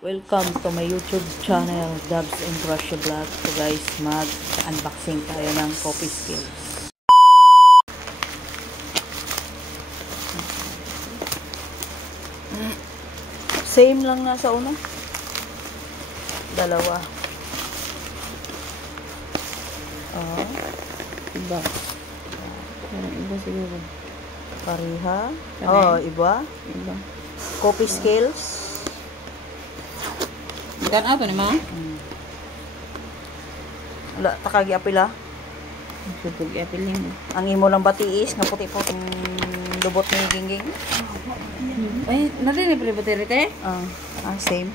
Welcome to my YouTube channel, Dubs and Russia Vlog. So guys, mag-unboxing tayo ng coffee skills. Same lang na sa una. Dalawa. Iba. Parang iba siguro. Pariha. Iba. Iba. Coffee skills. Ikan apa nih, Ma? Wala, takagi apila. Supog apilin. Ang imo lang batiis, nga puti-puting lubot ni Gingging. Ay, narinig pa rin ba tayo? Same.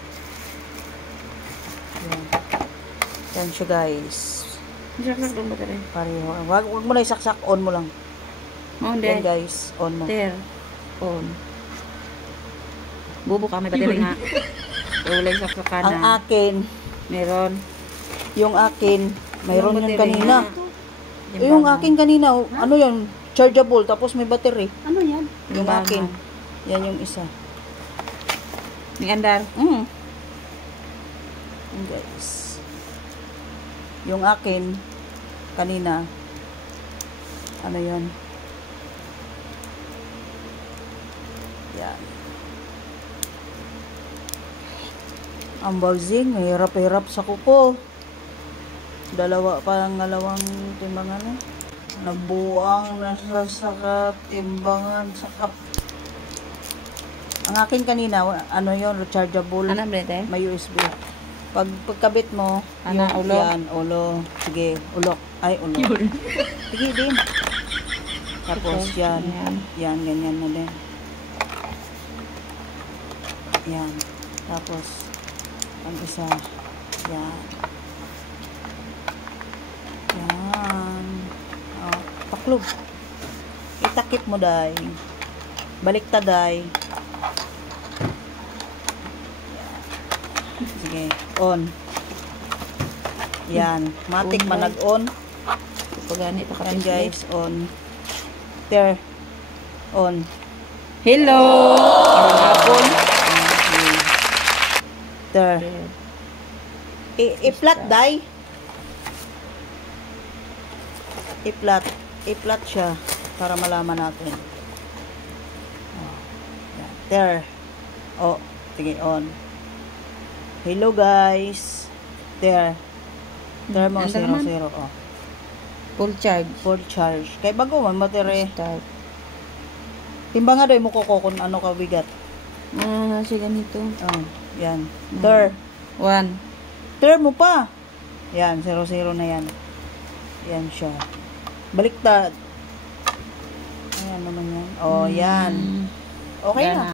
Yan. Yan siya, guys. Isaksak doon ba tayo? Pareho. Wag mo na isaksak, on mo lang. Yan, guys, on mo. On. Bubo kami ba tayo nga? Ulay saksakan na. Ang akin, meron. Yung akin, mayroon yun kanina. Yung akin kanina, ano yun? Chargeable, tapos may battery. Ano yan? Yung akin. Yan yung isa. Ni andar. Yan, guys. Yung akin, kanina, ano yun? Yan. Ang buzzing, hirap-hirap sa kuko. Dalawa pa ang ngalawang timbangan. Nabuang nasa sa timbangan sa kap. Ang akin kanina, ano yun, rechargeable. Ano ba ito? May USB. Pagkabit mo, ulo? Yan, ulo. Sige, ulok. Ay, ulo. Sige din. Tapos yan. Yan, ganyan na din. Yan. Tapos, ang isa. Yan. Yan. Paklog. Itakip mo, day. Baliktad, day. Sige, on. Yan. Matik man nag-on. Pagani pa Yan, guys, on. There. On. Hello! Hapon. There. I-flat, day. I-flat. I-flat siya para malaman natin. There. Sige, on. Hello, guys. There. There mo, 0, 0. Full charge. Full charge. Kaya bago man, battery. Start. Timba nga doy mo kuko kung ano kabigat. Nasa ganito. Yan. There. 1. There mo pa. Yan, 0, 0 na yan. Yan siya. Baliktad. Ayan naman yan. Yan. Okay na.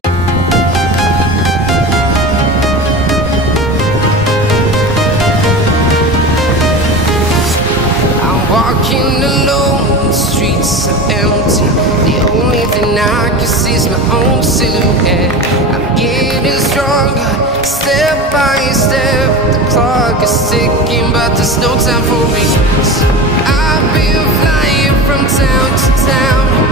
Walking alone, the streets are empty. The only thing I can see is my own silhouette. I'm getting stronger, step by step. The clock is ticking, but there's no time for me. I've been flying from town to town.